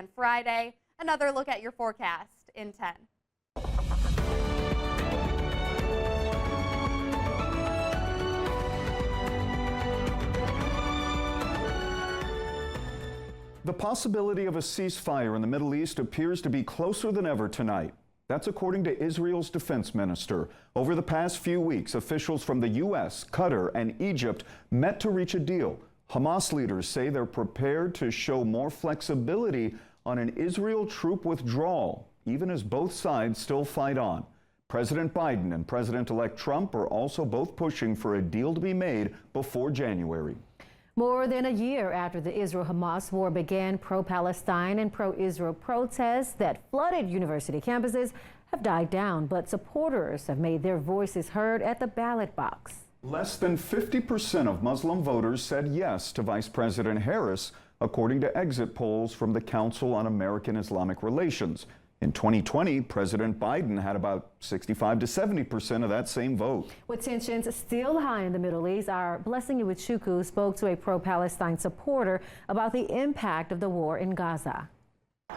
and Friday. Another look at your forecast in 10. The possibility of a ceasefire in the Middle East appears to be closer than ever tonight. That's according to Israel's defense minister. Over the past few weeks, officials from the U.S., Qatar, and Egypt met to reach a deal. Hamas leaders say they're prepared to show more flexibility on an Israel troop withdrawal, even as both sides still fight on. President Biden and President-elect Trump are also both pushing for a deal to be made before January. More than a year after the Israel-Hamas war began, pro-Palestine and pro-Israel protests that flooded university campuses have died down, but supporters have made their voices heard at the ballot box. Less than 50% of Muslim voters said yes to Vice President Harris, according to exit polls from the Council on American Islamic Relations. In 2020, President Biden had about 65 to 70% of that same vote. With tensions still high in the Middle East, our Blessing Iwuchukwu spoke to a pro-Palestine supporter about the impact of the war in Gaza.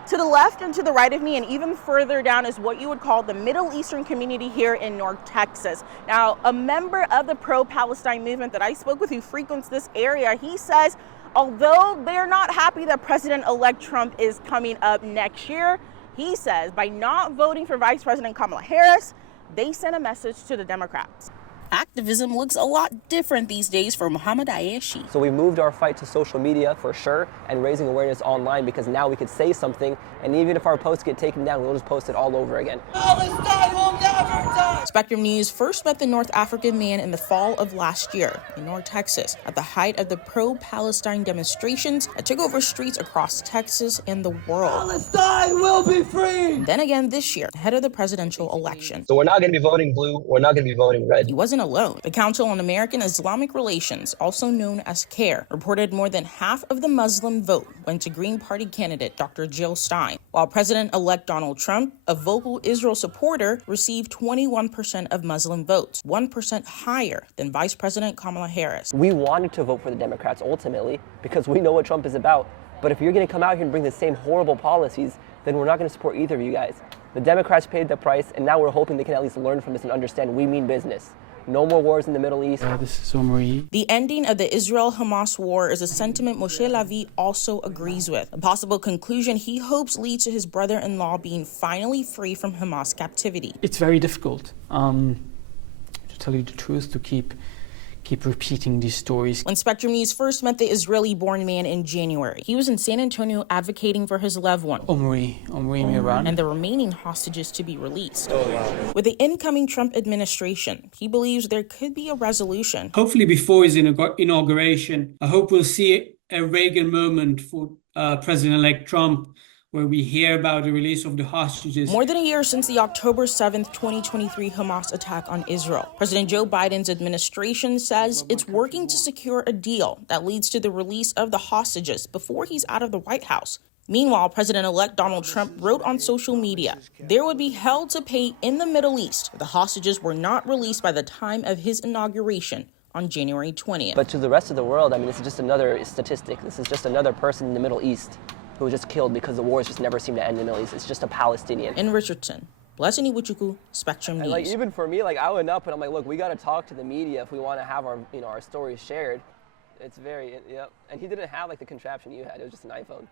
To the left and to the right of me and even further down is what you would call the Middle Eastern community here in North Texas. Now, a member of the pro-Palestine movement that I spoke with who frequents this area, he says, although they're not happy that President-elect Trump is coming up next year, he says by not voting for Vice President Kamala Harris, they sent a message to the Democrats. Activism looks a lot different these days for Muhammad Ayeshi. So we moved our fight to social media for sure and raising awareness online because now we could say something, and even if our posts get taken down, we'll just post it all over again. Palestine will never die! Spectrum News first met the North African man in the fall of last year in North Texas at the height of the pro-Palestine demonstrations that took over streets across Texas and the world. Palestine will be free! And then again this year, ahead of the presidential election. So we're not going to be voting blue, we're not going to be voting red. He wasn't alone. The Council on American Islamic Relations, also known as CARE, reported more than half of the Muslim vote went to Green Party candidate Dr. Jill Stein, while President-elect Donald Trump, a vocal Israel supporter, received 21% of Muslim votes, 1% higher than Vice President Kamala Harris. We wanted to vote for the Democrats ultimately because we know what Trump is about. But if you're going to come out here and bring the same horrible policies, then we're not going to support either of you guys. The Democrats paid the price, and now we're hoping they can at least learn from this and understand we mean business. No more wars in the Middle East. This is Omri. The ending of the Israel-Hamas war is a sentiment Moshe Lavi also agrees with. A possible conclusion he hopes leads to his brother-in-law being finally free from Hamas captivity. It's very difficult, to tell you the truth, to keep repeating these stories. When Spectrum News first met the Israeli-born man in January, he was in San Antonio advocating for his loved one, Omri Miran, and the remaining hostages to be released. With the incoming Trump administration, he believes there could be a resolution. Hopefully before his inauguration, I hope we'll see a Reagan moment for President-elect Trump, where we hear about the release of the hostages. More than a year since the October 7th, 2023 Hamas attack on Israel, President Joe Biden's administration says it's working to secure a deal that leads to the release of the hostages before he's out of the White House. Meanwhile, President-elect Donald Trump wrote on social media there would be hell to pay in the Middle East if the hostages were not released by the time of his inauguration on January 20th. But to the rest of the world, I mean, this is just another statistic. This is just another person in the Middle East who was just killed because the wars just never seem to end in the Middle East. It's just a Palestinian. In Richardson, Blessing Iwuchukwu, Spectrum News. And like, even for me, like, I went up and I'm like, look, we got to talk to the media if we want to have our, our stories shared. It's very, yep. And he didn't have like the contraption you had. It was just an iPhone.